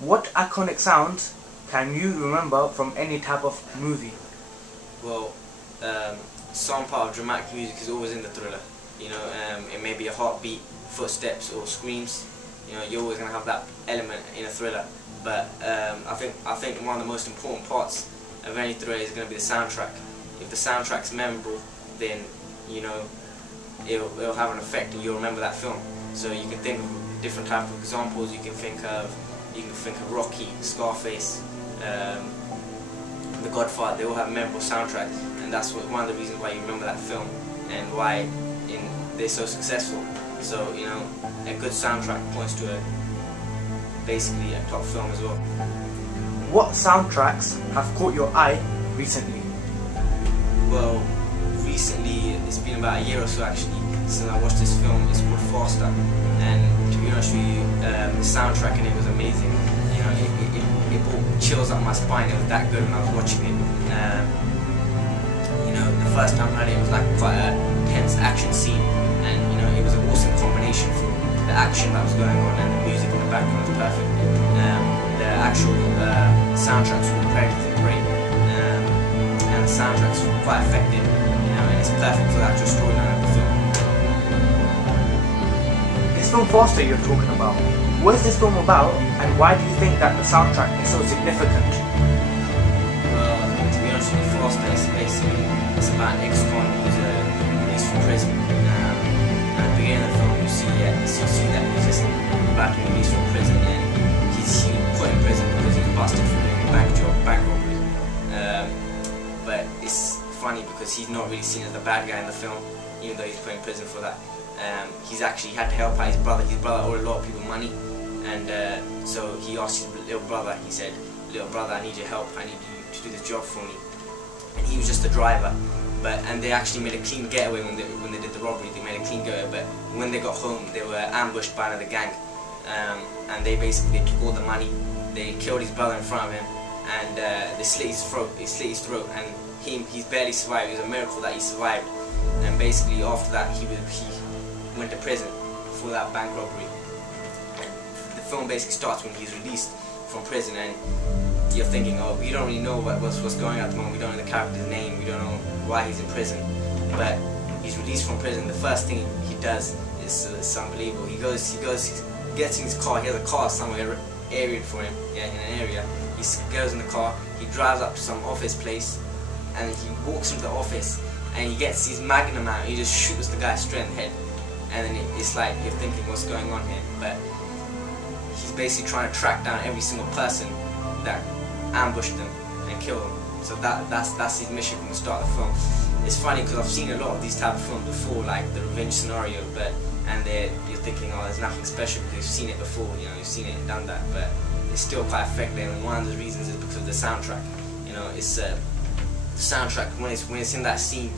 What iconic sounds can you remember from any type of movie? Well, some part of dramatic music is always in the thriller. It may be a heartbeat, footsteps, or screams. You're always gonna have that element in a thriller. But I think one of the most important parts of any thriller is gonna be the soundtrack. If the soundtrack's memorable, then it'll have an effect, and you'll remember that film. So you can think of different types of examples. You can think of Rocky, Scarface, The Godfather. They all have memorable soundtracks, and that's one of the reasons why you remember that film and why they're so successful. So a good soundtrack points to basically a top film as well. What soundtracks have caught your eye recently? Well, recently, it's been about a year or so actually since I watched this film. It's called Faster, and to be honest with you, the soundtrack in it was amazing. It brought chills up my spine. It was that good when I was watching it. The first time I heard it, it was like quite a tense action scene, and it was an awesome combination for the action that was going on and the music in the background was perfect. The actual soundtracks were incredibly great, and the soundtracks were quite effective, and it's perfect for the actual storyline of the film. This film Faster you're talking about, what is this film about, and why do you think that the soundtrack is so significant? Well, to be honest with you, Faster is basically about an ex-con who's released from prison. At the beginning of the film, you see that he's just about to be released from prison, and he's put in prison because he was busted for doing a bank robbery. But it's funny because he's not really seen as the bad guy in the film, even though he's put in prison for that. He's actually had to help out his brother. His brother owed a lot of people money, and so he asked his little brother. He said, "Little brother, I need your help. I need you to do this job for me." And he was just a driver, and they actually made a clean getaway when they did the robbery. They made a clean getaway, but when they got home, they were ambushed by another gang, and they took all the money. They killed his brother in front of him, and they slit his throat, and he's barely survived. It was a miracle that he survived. And basically after that, he went to prison for that bank robbery. And the film basically starts when he's released from prison, and you're thinking, oh, we don't really know what's going on at the moment. We don't know the character's name. We don't know why he's in prison. But he's released from prison. The first thing he does is unbelievable. He gets in his car. He has a car somewhere areated for him, in an area. He goes in the car. He drives up to some office place, and he walks into the office, and he gets his Magnum out. And he just shoots the guy straight in the head. And then it's like you're thinking, what's going on here? But he's basically trying to track down every single person that ambushed them and killed them. So that's his mission from the start of the film. It's funny because I've seen a lot of these type of films before, like the revenge scenario, and you're thinking, oh, there's nothing special because you've seen it before, you've seen it and done that, but it's still quite effective. And one of the reasons is because of the soundtrack. It's the soundtrack when it's in that scene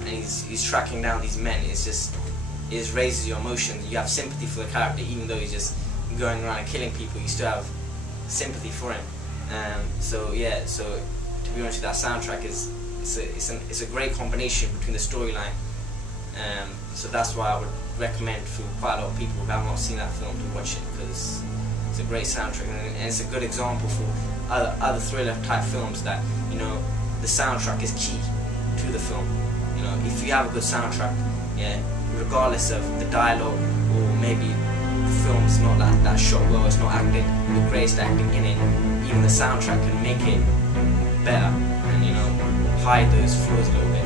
and he's tracking down these men. It just raises your emotions. You have sympathy for the character, even though he's just going around and killing people. You still have sympathy for him. So to be honest, that soundtrack it's a great combination between the storyline. So that's why I would recommend for quite a lot of people who have not seen that film to watch it, because it's a great soundtrack, and it's a good example for other thriller type films that the soundtrack is key to the film. If you have a good soundtrack, regardless of the dialogue, or maybe the film's not that shot well, it's not acted the greatest acting in it, even the soundtrack can make it better and hide those flaws a little bit.